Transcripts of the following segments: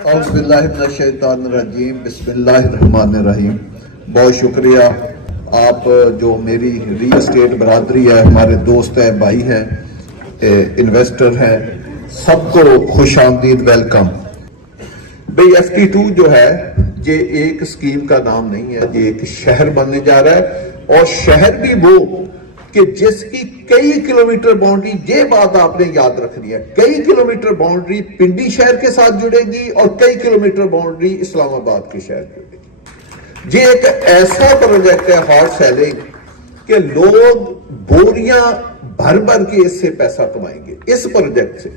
اعوذ باللہ من الشیطان الرجیم، بسم اللہ الرحمن الرحیم۔ بہت شکریہ آپ جو میری ریل اسٹیٹ برادری ہے، ہمارے دوست ہیں، بھائی ہیں، انویسٹر ہیں، سب کو خوش آمدید، ویلکم۔ بھئی FT2 جو ہے یہ ایک اسکیم کا نام نہیں ہے، یہ ایک شہر بننے جا رہا ہے، اور شہر بھی وہ کہ جس کی کئی کلومیٹر باؤنڈری، یہ بات آپ نے یاد رکھنی ہے، کئی کلومیٹر باؤنڈری پنڈی شہر کے ساتھ جڑے گی اور کئی کلومیٹر باؤنڈری اسلام آباد کے شہر جڑے گی۔ یہ ایک ایسا پروجیکٹ ہے ہارڈ سیلنگ کہ لوگ بوریاں بھر بھر کے اس سے پیسہ کمائیں گے اس پروجیکٹ سے۔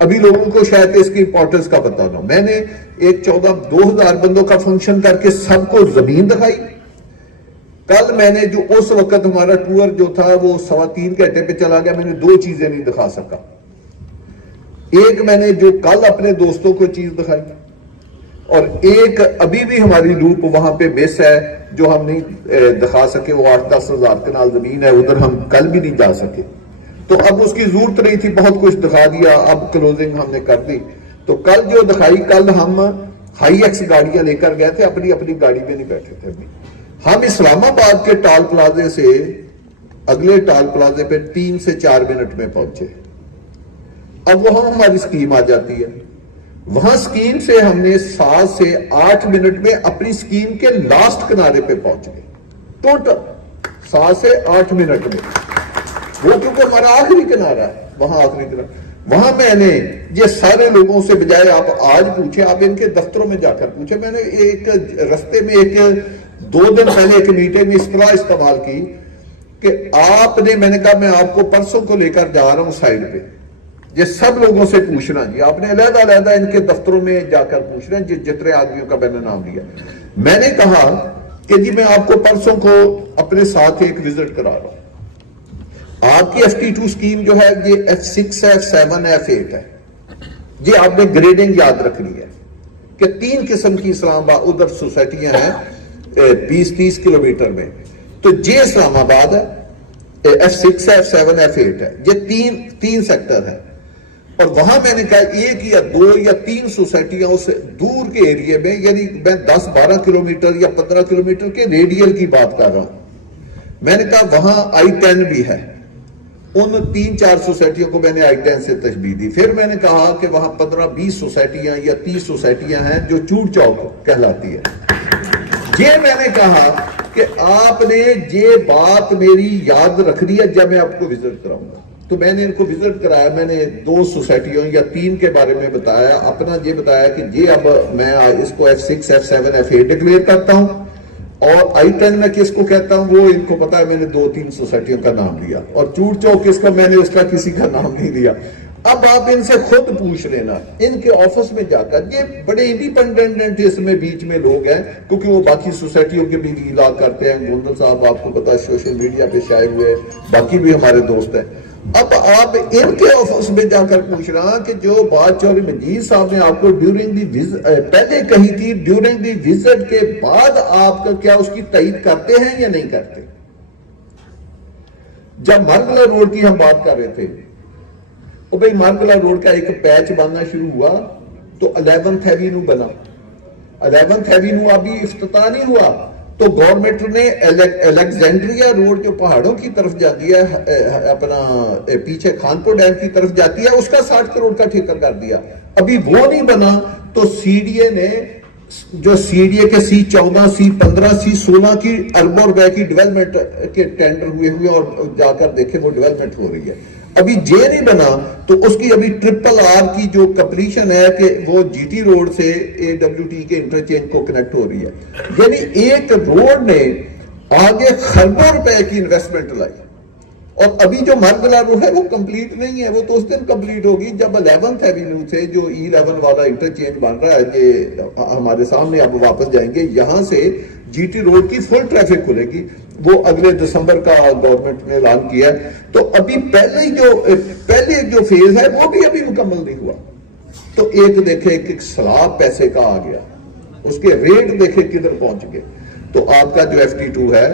ابھی لوگوں کو شاید اس کی امپورٹنس کا پتہ نہ ہو۔ میں نے ایک 14-2000 بندوں کا فنکشن کر کے سب کو زمین دکھائی۔ کل میں نے جو اس وقت ہمارا ٹور جو تھا وہ 3.25 گھنٹے پہ چلا گیا، میں نے 2 چیزیں نہیں دکھا سکا۔ ایک میں نے جو کل اپنے دوستوں کو چیز دکھائی، اور ایک ابھی بھی ہماری لوپ وہاں پہ مس ہے جو ہم نہیں دکھا سکے، وہ 8-10 ہزار کنال زمین ہے، ادھر ہم کل بھی نہیں جا سکے، تو اب اس کی ضرورت نہیں تھی، بہت کچھ دکھا دیا، اب کلوزنگ ہم نے کر دی۔ تو کل جو دکھائی، کل ہم ہائی ایکس گاڑیاں لے کر گئے تھے، اپنی گاڑی میں نہیں بیٹھے تھے ابھی۔ ہم اسلام آباد کے ٹال پلازے سے اگلے ٹال پلازے پہ 3 سے 4 منٹ میں پہنچے۔ اب وہاں ہماری سکیم آ جاتی ہے، وہاں سکیم سے ہم نے 7 سے 8 منٹ میں اپنی سکیم کے لاسٹ کنارے پہ پہنچ گئے، ٹوٹل 7 سے 8 منٹ میں، وہ کیونکہ ہمارا آخری کنارہ ہے، وہاں آخری کنارہ۔ وہاں میں نے یہ سارے لوگوں سے بجائے آپ آج پوچھیں، آپ ان کے دفتروں میں جا کر پوچھیں، میں نے ایک رستے میں 2 دن پہلے ایک میٹنگ میں اس طرح استعمال کی کہ میں نے کہا میں آپ کو پرسوں کو لے کر جا رہا ہوں سائڈ پہ، یہ سب لوگوں سے پوچھنا جی، آپ نے علیحدہ ان کے دفتروں میں جا کر پوچھنا جتنے آدمیوں کا میں نے نام لیا۔ میں نے کہا کہ جی میں آپ کو پرسوں کو اپنے ساتھ ایک وزٹ کرا رہا ہوں۔ آپ کی FT2 سکیم جو ہے یہ F6 ہے، F7 ہے، F8 ہے۔ یہ آپ نے گریڈنگ یاد رکھنی ہے کہ 3 قسم کی اسلام آباد ادھر سوسائٹیاں ہیں 20-30 کلومیٹر میں، تو یہ اسلام آباد ہے، F6 ہے، F7 ہے، F8 ہے، یہ تین سیکٹر ہے۔ اور وہاں میں نے کہا 1 یا 2 یا 3 سوسائٹیاں اس دور کے ایریے میں، یعنی میں 10-12 کلومیٹر یا 15 کلومیٹر کے ریڈیل کی بات کر رہا ہوں۔ میں نے کہا وہاں I-10 بھی ہے، ان 3-4 سوسائٹیوں کو میں نے I-10 سے تشبیہ دی۔ پھر میں نے کہا کہ وہاں 15-20 سوسائٹیاں یا 30 سوسائٹیاں ہیں جو چوٹ چوک کہلاتی ہے۔ یہ میں نے کہا کہ آپ نے یہ بات میری یاد رکھنی ہے جب میں آپ کو وزٹ کراؤں گا۔ تو میں نے ان کو وزٹ کرایا، میں نے 2 سوسائٹیوں یا 3 کے بارے میں بتایا، اپنا یہ بتایا کہ یہ اب میں اس کو F6 F7 F8 ڈکلیئر کرتا ہوں، اور I-10 میں کس کو کہتا ہوں وہ ان کو پتا ہے، میں نے 2-3 سوسائٹیوں کا نام لیا، اور چوٹ چوک کس کا، میں نے اس کا کسی کا نام نہیں لیا۔ اب آپ ان سے خود پوچھ لینا، ان کے آفس میں جا کر، یہ بڑے انڈیپینڈنٹ اس میں بیچ میں لوگ ہیں کیونکہ وہ باقی سوسائٹیوں کے بھی علاج کرتے ہیں، گوندل صاحب آپ کو پتا سوشل میڈیا پہ شائع ہوئے، باقی بھی ہمارے دوست ہیں۔ اب آپ ان کے آفس میں جا کر پوچھنا کہ جو بات چوہدری مجید صاحب نے آپ کو پہلے کہی تھی، ڈیورنگ دی وزٹ کے بعد آپ کا کیا اس کی تائید کرتے ہیں یا نہیں کرتے؟ جب مرگلہ روڈ کی ہم بات کر رہے تھے، بھئی مرگلہ روڈ کا ایک پیچ بننا شروع ہوا تو 11th ایوینیو بنا، 11th ایوینیو ابھی افتتاح نہیں ہوا تو گورنمنٹ نے الیگزینڈریا روڈ جو پہاڑوں کی طرف جاتی ہے، اپنا پیچھے خانپور ڈیم کی طرف جاتی ہے، اس کا 60 کروڑ کا ٹھیکہ کر دیا، ابھی وہ نہیں بنا تو CDA نے جو CDA کے C14 C15 C16 کی اربوں روپے کی ڈیولپمنٹ کے ٹینڈر ہوئے اور جا کر دیکھیں وہ ڈیولپمنٹ ہو رہی ہے، ابھی جے نہیں بنا تو اس کی ابھی RRR کی جو کمپلیشن ہے کہ وہ GT روڈ سے AWT کے انٹرچینج کو کنیکٹ ہو رہی ہے، یعنی ایک روڈ نے آگے خربوں روپے کی انویسٹمنٹ لائی، اور ابھی جو مرگلہ روڈ ہے وہ کمپلیٹ نہیں ہے، وہ تو اس دن کمپلیٹ ہوگی جب 11th ایوینیو سے جو E11 والا انٹرچینج بن رہا ہے، یہ ہمارے سامنے اب واپس جائیں گے، یہاں سے GT روڈ کی فل ٹریفک کھلے گی، وہ اگلے دسمبر کا گورنمنٹ نے اعلان کیا ہے۔ تو ابھی پہلے جو فیز ہے وہ بھی ابھی مکمل نہیں ہوا، تو ایک دیکھیں کہ سلاب پیسے کا آ گیا، اس کے ریٹ دیکھیں کدھر پہنچ گئے۔ تو آپ کا جو FT2 ہے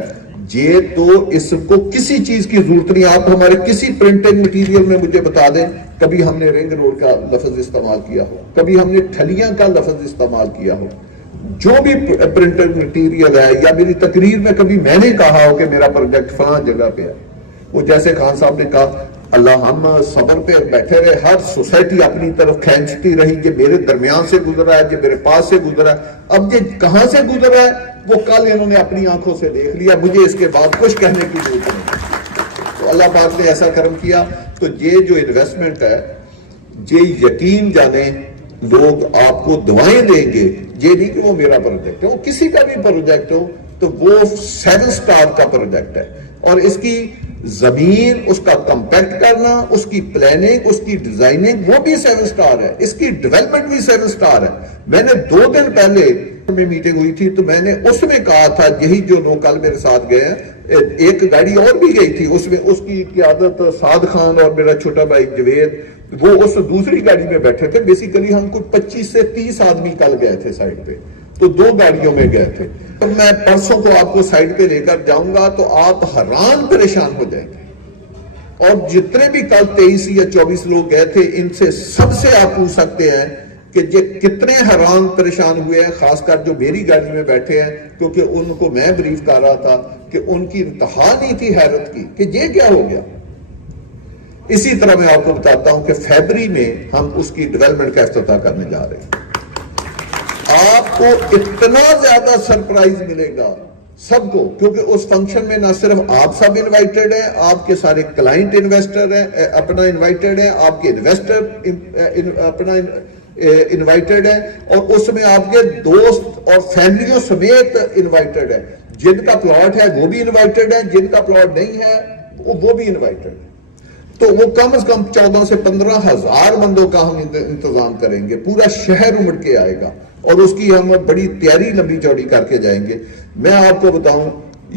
یہ تو اس کو کسی چیز کی ضرورت نہیں. آپ ہمارے کسی پرنٹنگ مٹیریل میں مجھے بتا دیں کبھی ہم نے رنگ روڈ کا لفظ استعمال کیا ہو, کبھی ہم نے ٹھلیاں کا لفظ استعمال کیا ہو. جو بھی پرنٹنگ مٹیریل ہے یا میری تقریر میں کبھی میں نے کہا ہو کہ میرا پروجیکٹ فلاں جگہ پہ ہے. وہ جیسے خان صاحب نے کہا اللہ ہم صبر پہ بیٹھے رہے, ہر سوسائٹی اپنی طرف کھینچتی رہی کہ میرے درمیان سے گزرا ہے, جو میرے پاس سے گزرا ہے. اب یہ کہاں سے گزرا ہے وہ کل انہوں نے اپنی آنکھوں سے دیکھ لیا, مجھے اس کے بعد کچھ کہنے کی ضرورت نہیں. تو اللہ پاک نے ایسا کرم کیا. تو یہ جو انویسٹمنٹ ہے یہ یقین جانیں لوگ آپ کو دعائیں دیں گے. یہ نہیں کہ وہ میرا پروجیکٹ ہے, وہ کسی کا بھی پروجیکٹ ہو تو وہ 7 سٹار کا پروجیکٹ ہے. اور اس کی زمین, اس کا کمپیکٹ کرنا, اس کی پلاننگ, اس کی ڈیزائننگ وہ بھی 7 سٹار ہے, اس کی ڈیولپمنٹ بھی 7 سٹار ہے. میں نے 2 دن پہلے میں میٹنگ ہوئی تھی تو میں نے اس میں کہا تھا, یہی جو لوگ کل میرے ساتھ گئے ہیں, ایک گاڑی اور بھی گئی تھی, اس میں اس کی قیادت سعد خان اور میرا چھوٹا بھائی جوید, وہ اس دوسری گاڑی میں بیٹھے تھے. بیسیکلی ہم کچھ 25 سے 30 آدمی کل گئے تھے سائٹ پہ, تو 2 گاڑیوں میں گئے تھے. میں پرسوں کو آپ کو سائٹ پہ لے کر جاؤں گا تو آپ حیران پریشان ہو جائیں گے. اور جتنے بھی کل 23 یا 24 لوگ گئے تھے ان سے سب سے آپ پوچھ سکتے ہیں کہ یہ کتنے حیران پریشان ہوئے ہیں, خاص کر جو میری گاڑی میں بیٹھے ہیں, کیونکہ ان کو میں بریف کر رہا تھا کہ ان کی انتہا نہیں تھی حیرت کی کہ یہ کیا ہو گیا. اسی طرح میں آپ کو بتاتا ہوں کہ فیبری میں ہم اس کی ڈیولپمنٹ کا افتتاح کرنے جا رہے ہیں. آپ کو اتنا زیادہ سرپرائز ملے گا سب کو, کیونکہ اس فنکشن میں نہ صرف آپ سب انوائٹڈ ہیں, آپ کے سارے کلائنٹ انویسٹر ہیں اپنا انوائٹڈ ہیں, آپ کے انویسٹر اپنا انوائٹڈ ہیں, اور اس میں آپ کے دوست اور فیملیوں سمیت انوائٹڈ ہیں. جن کا پلاٹ ہے وہ بھی انوائٹڈ ہیں, جن کا پلاٹ نہیں ہے وہ بھی انوائٹڈ ہیں. تو وہ کم از کم 14 سے 15 ہزار بندوں کا ہم انتظام کریں گے. پورا شہر امڑ کے آئے گا اور اس کی ہم بڑی تیاری لمبی چوڑی کر کے جائیں گے. میں آپ کو بتاؤں,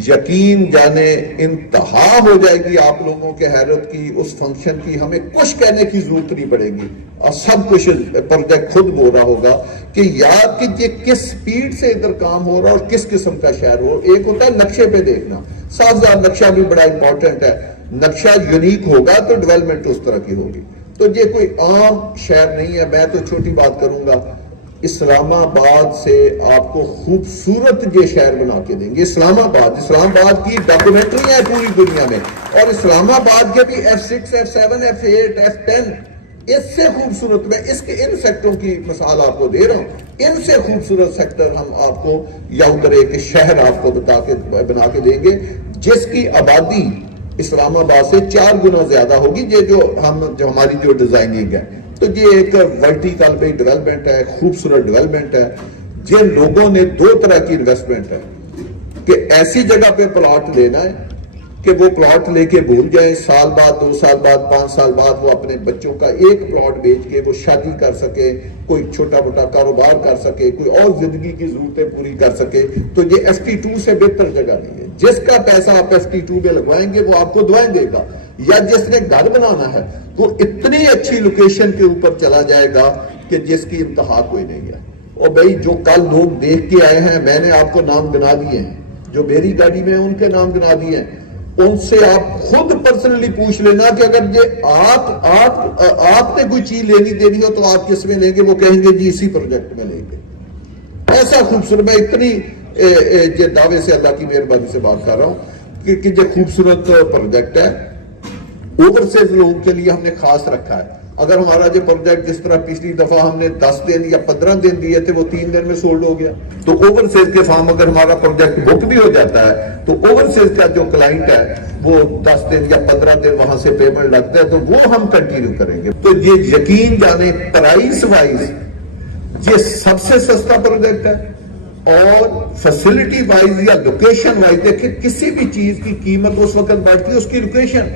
یقین جانے انتہا ہو جائے گی آپ لوگوں کے حیرت کی. اس فنکشن کی ہمیں کچھ کہنے کی ضرورت نہیں پڑے گی, اور سب کچھ پروجیکٹ خود بول رہا ہوگا کہ یار کہ یہ کس سپیڈ سے ادھر کام ہو رہا ہے اور کس قسم کا شہر ہو. ایک ہوتا ہے نقشے پہ دیکھنا, سازگار نقشہ بھی بڑا امپورٹنٹ ہے. نقشہ یونیک ہوگا تو ڈیولپمنٹ اس طرح کی ہوگی. تو یہ کوئی عام شہر نہیں ہے. میں تو چھوٹی بات کروں گا, اسلام آباد سے آپ کو خوبصورت یہ شہر بنا کے دیں گے. اسلام آباد کی ڈاکومنٹری ہے پوری دنیا میں, اور اسلام آباد کے بھی F6, F7, F8, F10 اس سے خوبصورت. میں اس کے ان سیکٹروں کی مثال آپ کو دے رہا ہوں, ان سے خوبصورت سیکٹر ہم آپ کو یا ادھر ایک شہر آپ کو بنا کے دیں گے جس کی آبادی اسلام آباد سے 4 گنا زیادہ ہوگی. یہ جو ہماری جو ڈیزائننگ ہے, تو یہ ایک ورٹیکل پہ ڈیولپمنٹ ہے, خوبصورت ڈیولپمنٹ ہے. جن لوگوں نے 2 طرح کی انویسٹمنٹ ہے کہ ایسی جگہ پہ پلاٹ لینا ہے کہ وہ پلاٹ لے کے بھول جائیں, سال بعد 2 سال بعد 5 سال بعد وہ اپنے بچوں کا ایک پلاٹ بیچ کے وہ شادی کر سکے, کوئی چھوٹا موٹا کاروبار کر سکے, کوئی اور زندگی کی ضرورتیں پوری کر سکے. تو یہ FT2 سے بہتر جگہ نہیں ہے. جس کا پیسہ آپ FT2 میں لگوائیں گے وہ آپ کو دعائیں دے گا, یا جس نے گھر بنانا ہے وہ اتنی اچھی لوکیشن کے اوپر چلا جائے گا کہ جس کی انتہا کوئی نہیں ہے. اور بھائی جو کل لوگ دیکھ کے آئے ہیں, میں نے آپ کو نام گنا دیے ہیں, جو میری گاڑی میں ان کے نام گنا دیے ہیں. ان سے آپ خود پرسنلی پوچھ لینا کہ اگر یہ آپ نے کوئی چیز لینی دینی ہو تو آپ کس میں لیں گے. وہ کہیں گے جی اسی پروجیکٹ میں لیں گے. ایسا خوبصورت, میں اتنی یہ دعوے سے اللہ کی مہربانی سے بات کر رہا ہوں کہ یہ خوبصورت پروجیکٹ ہے. اوورسیز لوگوں کے لیے ہم نے خاص رکھا ہے. اگر ہمارا جو پروجیکٹ جس طرح پچھلی دفعہ ہم نے 10 دن یا 15 دن دیے تھے وہ 3 دن میں سولڈ ہو گیا, تو اوورسیز کے فارم اگر ہمارا پروجیکٹ بک بھی ہو جاتا ہے تو اوورسیز کا جو کلائنٹ ہے وہ 10 دن یا 15 دن وہاں سے پیمنٹ لگتا ہے, تو وہ ہم کنٹینیو کریں گے. تو یہ یقین جانے پرائس وائز یہ سب سے سستا پروجیکٹ ہے, اور فیسلٹی وائز یا لوکیشن وائز دیکھیں کسی بھی چیز کی قیمت اس وقت بڑھتی ہے اس کی لوکیشن.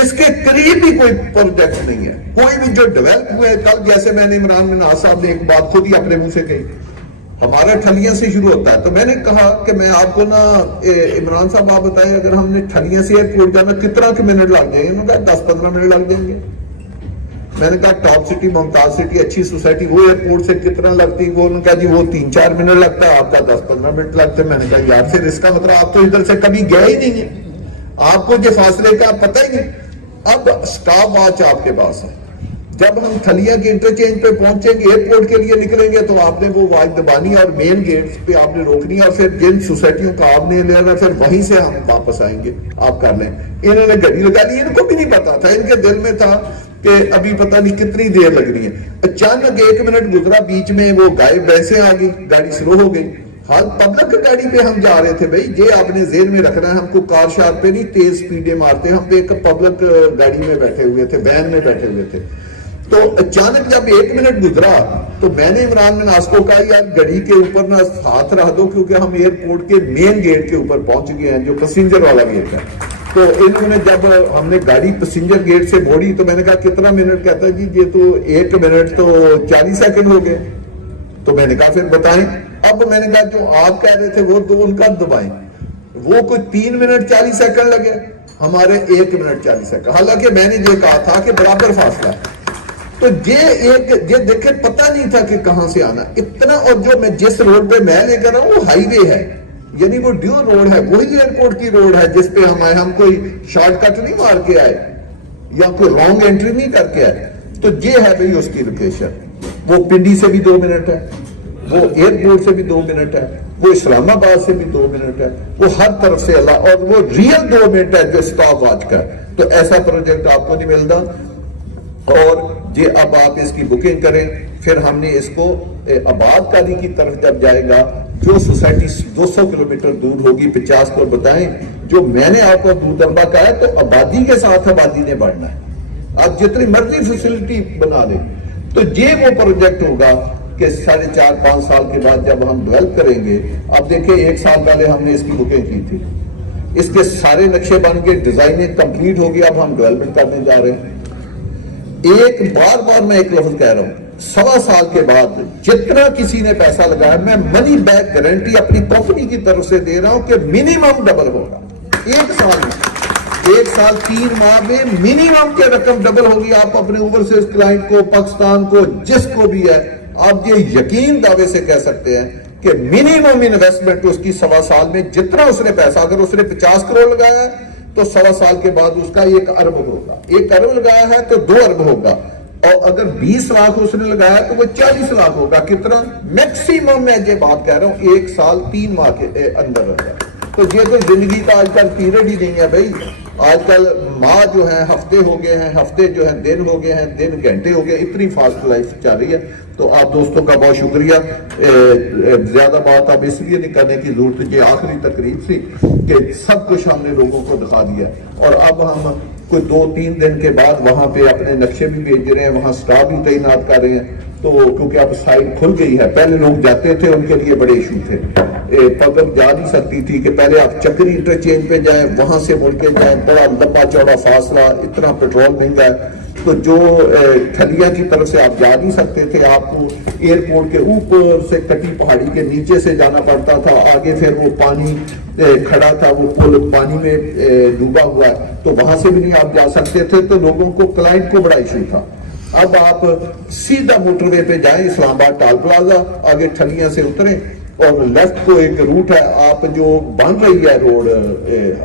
اس کے قریب بھی کوئی پروجیکٹ نہیں ہے کوئی بھی جو ڈیولپ ہوئے. کل جیسے میں نے عمران مناز صاحب نے ایک بات خود ہی اپنے منہ سے کہی, ہمارا ٹھلیاں سے شروع ہوتا ہے, تو میں نے کہا کہ میں آپ کو نا عمران صاحب آپ بتائیں اگر ہم نے ٹھلیاں سے ایئرپورٹ جانا کتنا منٹ لگ جائیں گے؟ انہوں نے کہا 10-15 منٹ لگ جائیں گے. میں نے کہا ٹاپ سٹی ممتاز سٹی اچھی سوسائٹی وہ ایئرپورٹ سے کتنا لگتی؟ وہ انہوں نے کہا جی وہ 3-4 منٹ لگتا ہے، آپ کا 10-15 منٹ لگتے ہیں۔ میں نے کہا یار پھر اس کا مطلب آپ تو ادھر سے کبھی گئے ہی نہیں ہیں، آپ کو جو فاصلے کا پتہ ہی نہیں۔ اب سٹاپ واچ آپ کے پاس ہے، جب ہم تھلیا کے انٹرچینج پہ پہنچیں گے ایئرپورٹ کے لیے نکلیں گے تو آپ نے وہ واچ دبانی اور مین گیٹ پہ آپ نے روکنی ہے، اور پھر جن سوسائٹیوں کا آپ نے لینا پھر وہیں سے ہم واپس آئیں گے، آپ کر لیں۔ انہوں نے گاڑی لگا لی، ان کو بھی نہیں پتا تھا، ان کے دل میں تھا کہ ابھی پتہ نہیں کتنی دیر لگ رہی ہے۔ اچانک 1 منٹ گزرا، بیچ میں وہ غائب ویسے آ گئی، گاڑی سلو ہو گئی۔ حال پبلک گاڑی پہ ہم جا رہے تھے، بھائی یہ آپ نے ذہن میں رکھنا ہے، ہم کو کار شار پہ نہیں تیز سپیڈیں مارتے، ہم پہ ایک پبلک گاڑی میں بیٹھے ہوئے تھے، وین میں بیٹھے ہوئے تھے۔ تو اچانک جب 1 منٹ گزرا تو میں نے عمران بن عاص کو کہا یار گاڑی کے اوپر نہ ہاتھ رکھ دو، کیونکہ ہم ایئرپورٹ کے مین گیٹ کے اوپر پہنچ گئے ہیں جو پیسنجر والا گیٹ ہے۔ تو انہوں نے جب ہم نے گاڑی پیسنجر گیٹ سے موڑی تو میں نے کہا کتنا منٹ؟ کہتا ہے جی یہ تو 1 منٹ تو 40 سیکنڈ ہو گئے۔ تو میں نے کہا پھر بتائیں۔ اب میں نے کہا جو آپ کہہ رہے تھے وہ تو ان کا دبائیں، وہ کوئی 3 منٹ 40 سیکنڈ لگے، ہمارے 1 منٹ 40 سیکنڈ، حالانکہ میں نے یہ کہا تھا کہ برابر فاصلہ ہے۔ تو یہ دیکھیں پتہ نہیں تھا کہ کہاں سے آنا اتنا، اور جو میں جس روڈ پہ میں لے کر رہا ہوں وہ ہائی وے ہے، یعنی وہ ڈیو روڈ ہے، وہی ایئرپورٹ کی روڈ ہے جس پہ ہم آئے، ہم کوئی شارٹ کٹ نہیں مار کے آئے یا کوئی رانگ انٹری نہیں کر کے آئے۔ تو یہ ہے بھئی اس کی لوکیشن، وہ پنڈی سے بھی 2 منٹ ہے، وہ ایئرپورٹ سے بھی 2 منٹ ہے، وہ اسلام آباد سے بھی 2 منٹ ہے، وہ ہر طرف سے اللہ، اور وہ ریئل 2 منٹ ہے جو سٹاپ واچ کا ہے۔ تو ایسا پروجیکٹ آپ کو نہیں ملتا، اور یہ اب آپ اس کی بکنگ کریں، پھر ہم نے اس کو آباد کاری کی طرف جب جائے گا، جو سوسائٹی 200 کلومیٹر دور ہوگی، 50 کو بتائیں، جو میں نے آپ کو دور دمبا کہا ہے، تو آبادی کے ساتھ آبادی نے بڑھنا ہے، آپ جتنی مرضی فیسلٹی بنا لیں۔ تو یہ وہ پروجیکٹ ہوگا کہ 4.5-5 سال کے بعد جب ہم ڈیولپ کریں گے۔ اب دیکھیں 1 سال پہلے ہم نے اس کی بکنگ کی تھی، اس کے سارے نقشے بن کے ڈیزائننگ کمپلیٹ ہو گئی، اب ہم ڈیولپمنٹ کرنے جا رہے ہیں۔ بار میں ایک لفظ کہہ رہا ہوں، 1.25 سال کے بعد جتنا کسی نے پیسہ لگایا، میں منی بیک گارنٹی اپنی کمپنی کی طرف سے دے رہا ہوں کہ منیمم ڈبل ہوگا 1 سال میں، 1 سال 3 ماہ میں منیمم کی رقم ڈبل ہوگی۔ آپ اپنے اوورسیز کلائنٹ کو، پاکستان کو، جس کو بھی ہے، آپ یہ یقین دعوے سے کہہ سکتے ہیں کہ منیمم انویسٹمنٹ اس کی 1.25 سال میں جتنا اس نے پیسہ، اگر اس نے 50 کروڑ لگایا ہے تو 1.25 سال کے بعد اس کا 1 ارب ہوگا، 1 ارب لگایا ہے تو 2 ارب ہوگا، اور اگر 20 لاکھ اس نے لگایا تو وہ 40 لاکھ ہوگا۔ کتنا میکسیمم میں یہ بات کہہ رہا ہوں 1 سال 3 ماہ کے اندر رہتا ہے۔ تو یہ تو زندگی کا آج کل پیریڈ ہی نہیں ہے بھائی، آج کل ماہ جو ہیں ہفتے ہو گئے ہیں، ہفتے جو ہیں دن ہو گئے ہیں، دن گھنٹے ہو گئے، اتنی فاسٹ لائف چل رہی ہے۔ تو آپ دوستوں کا بہت شکریہ، زیادہ بات اب اس لیے نہیں کرنے کی ضرورت، یہ آخری تقریب تھی کہ سب کچھ ہم نے لوگوں کو دکھا دیا، اور اب ہم کوئی 2-3 دن کے بعد وہاں پہ اپنے نقشے بھی بھیج رہے ہیں، وہاں سٹاف بھی تعینات کر رہے ہیں۔ تو کیونکہ اب سائٹ کھل گئی ہے، پہلے لوگ جاتے تھے ان کے لیے بڑے ایشو تھے، پبلک جا نہیں سکتی تھی کہ پہلے آپ چکری انٹرچینج پہ جائیں، وہاں سے مڑ کے جائیں، بڑا لمبا چوڑا فاصلہ، اتنا پیٹرول مہنگا ہے۔ تو جو تھلیا کی طرف سے آپ جا نہیں سکتے تھے، آپ کو ایئرپورٹ کے اوپر سے کٹی پہاڑی کے نیچے سے جانا پڑتا تھا، آگے پھر وہ پانی کھڑا تھا، وہ پل پانی میں ڈوبا ہوا ہے، تو وہاں سے بھی نہیں آپ جا سکتے تھے، تو لوگوں کو کلائنٹ کو بڑا ایشو تھا۔ اب آپ سیدھا موٹر وے پہ جائیں، اسلام آباد ٹال پلازا، آگے ٹھلیاں سے اتریں، اور لیفٹ کو ایک روٹ ہے، آپ جو بن رہی ہے روڈ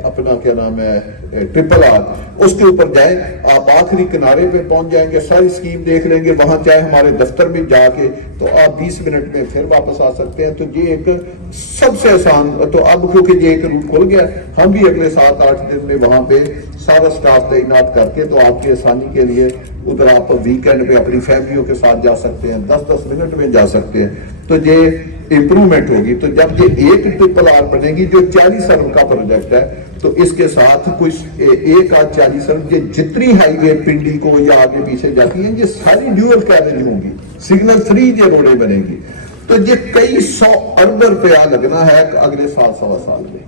اپنا کیا نام ہے RRR، اس کے اوپر جائیں، آپ آخری کنارے پہ پہنچ جائیں گے، ساری اسکیم دیکھ لیں گے، وہاں چاہے ہمارے دفتر میں جا کے تو آپ 20 منٹ میں پھر واپس آ سکتے ہیں۔ تو یہ ایک سب سے آسان، تو اب کیونکہ یہ ایک روٹ کھل گیا، ہم بھی اگلے 7-8 دن میں وہاں پہ سارا سٹاف تعینات کر کے، تو آپ کی آسانی کے لیے ادھر آپ ویکینڈ پہ اپنی فیملیوں کے ساتھ جا سکتے ہیں، 10-10 منٹ میں جا سکتے ہیں۔ تو یہ امپرومنٹ ہوگی۔ تو جب یہ ایک RRR بنے گی جو 40 ارب کا پروجیکٹ ہے، تو اس کے ساتھ کچھ 1-40 ارب، یہ جتنی ہائی وے پنڈی کو یا آگے پیچھے جاتی ہیں، یہ ساری ڈیول کیریج ہوں گی، سگنل فری یہ روڈیں بنے گی۔ تو یہ کئی 100 ارب روپیہ لگنا ہے اگلے 7-سوا سال میں،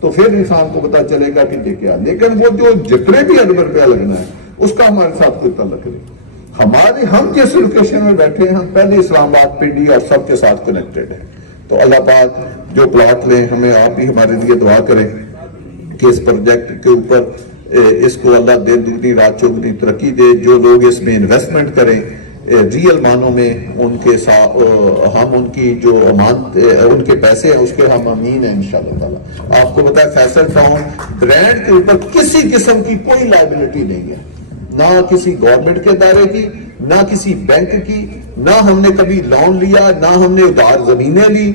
تو پھر انسان کو پتا چلے گا کہ یہ کیا۔ لیکن وہ جو جتنے بھی ارب روپیہ لگنا ہے اس کا ہمارے ساتھ کوئی تعلق نہیں، ہم جس لوکیشن میں بیٹھے ہیں، ہم پہلے اسلام آباد، پنڈی اور سب کے ساتھ کنیکٹڈ ہیں۔ تو اللہ پاک جو پلاٹ لیں، ہمیں آپ بھی ہمارے لیے دعا کریں کہ اس پروجیکٹ کے اوپر اس کو اللہ دن دگنی رات چوگنی ترقی دے. جو لوگ اس میں انویسٹمنٹ کریں ریئل معنوں میں ان کے ساتھ ہم ان کی جو امانت ان کے پیسے ہیں اس کے ہم امین ہیں انشاءاللہ تعالی. آپ کو پتا ہے فیصل ٹاؤن برانڈ کے اوپر کسی قسم کی کوئی لائبلٹی نہیں ہے, نہ کسی گورنمنٹ کے ادارے کی, نہ کسی بینک کی, نہ ہم نے کبھی لون لیا, نہ ہم نے ادھار زمینیں لی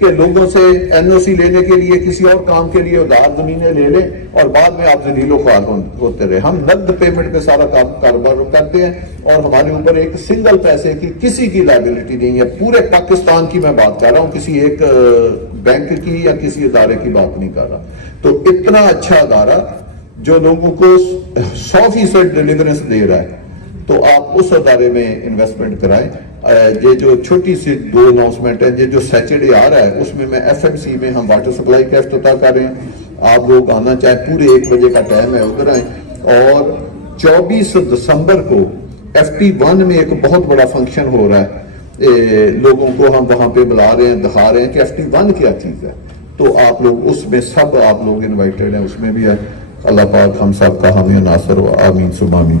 کہ لوگوں سے این او سی لینے کے لیے کسی اور کام کے لیے ادھار زمینیں لے لیں اور بعد میں آپ ذلیل و خوار ہوتے رہے. ہم نقد پیمنٹ پہ سارا کاروبار کرتے ہیں اور ہمارے اوپر ایک سنگل پیسے کی کسی کی لائبلٹی نہیں ہے. پورے پاکستان کی میں بات کر رہا ہوں, کسی ایک بینک کی یا کسی ادارے کی بات نہیں کر رہا. تو اتنا اچھا ادارہ جو لوگوں کو 100% ڈیلیورنس دے رہا ہے, تو آپ اس ادارے میں انویسٹمنٹ کرائیں. یہ جو چھوٹی سی 2 اناؤنسمنٹ ہیں, یہ جو سیچرڈے آ رہا ہے اس میں میں ایف ایم سی میں ہم واٹر سپلائی کا افتتاح کر رہے ہیں. آپ لوگ آنا چاہیں پورے 1 بجے کا ٹائم ہے, ادھر آئیں. اور 24 دسمبر کو FT1 میں ایک بہت بڑا فنکشن ہو رہا ہے, لوگوں کو ہم وہاں پہ بلا رہے ہیں, دکھا رہے ہیں کہ FT1 کیا چیز ہے. تو آپ لوگ اس میں سب آپ لوگ انوائٹیڈ ہیں, اس میں بھی ہے. اللہ پاک ہم سب کا حامی و ناصر و آمین ثم آمین.